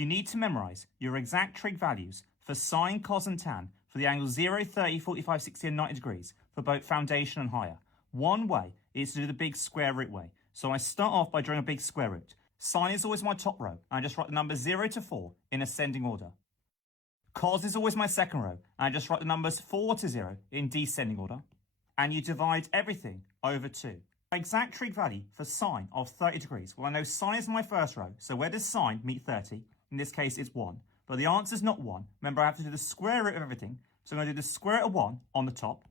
You need to memorize your exact trig values for sine, cos, and tan for the angles 0, 30, 45, 60, and 90 degrees for both foundation and higher. One way is to do the big square root way. So I start off by drawing a big square root. Sine is always my top row, and I just write the numbers 0 to 4 in ascending order. Cos is always my second row, and I just write the numbers 4 to 0 in descending order. And you divide everything over 2. My exact trig value for sine of 30 degrees. Well, I know sine is my first row, so where does sine meet 30? In this case, it's 1. But the answer is not 1. Remember, I have to do the square root of everything. So I'm going to do the square root of 1 on the top.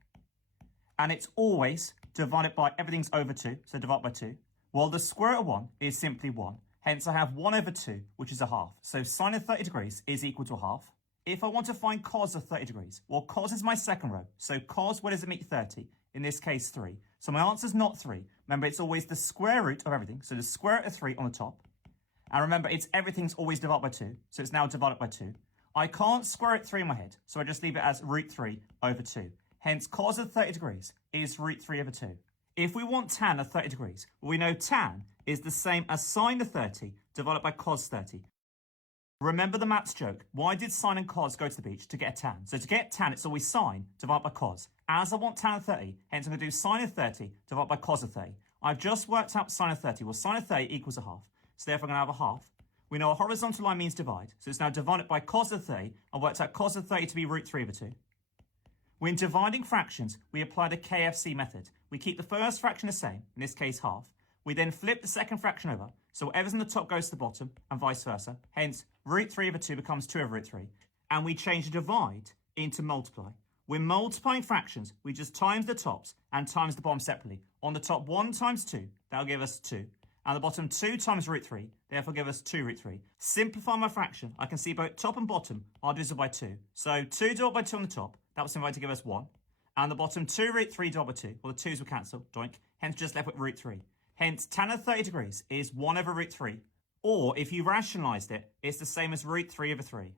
And it's always divided by, everything's over 2, so divide by 2. Well, the square root of 1 is simply 1. Hence, I have 1 over 2, which is a half. So sine of 30 degrees is equal to a half. If I want to find cos of 30 degrees, well, cos is my second row. So cos, where does it meet 30? In this case, 3. So my answer is not 3. Remember, it's always the square root of everything. So the square root of 3 on the top. And remember, everything's always divided by 2. So it's now divided by 2. I can't square root 3 in my head. So I just leave it as root 3 over 2. Hence, cos of 30 degrees is root 3 over 2. If we want tan of 30 degrees, well, we know tan is the same as sine of 30 divided by cos 30. Remember the maths joke. Why did sine and cos go to the beach? To get a tan. So to get tan, it's always sine divided by cos. As I want tan of 30, hence I'm going to do sine of 30 divided by cos of 30. I've just worked out sine of 30. Well, sine of 30 equals a half. So therefore, I'm going to have a half. We know a horizontal line means divide. So it's now divided by cos of 30. I've worked out cos of 30 to be root 3 over 2. When dividing fractions, we apply the KFC method. We keep the first fraction the same, in this case half. We then flip the second fraction over, so whatever's in the top goes to the bottom, and vice versa. Hence, root 3 over 2 becomes 2 over root 3. And we change the divide into multiply. When multiplying fractions, we just times the tops and times the bottom separately. On the top, 1 times 2, that'll give us 2. And the bottom, 2 times root 3, therefore give us 2 root 3. Simplify my fraction, I can see both top and bottom are divisible by 2. So 2 divided by 2 on the top, that was simplified to give us 1. And the bottom, 2 root 3 divided by 2, well, the 2's will cancel, doink. Hence, just left with root 3. Hence, tan of 30 degrees is 1 over root 3. Or, if you rationalised it, it's the same as root 3 over 3.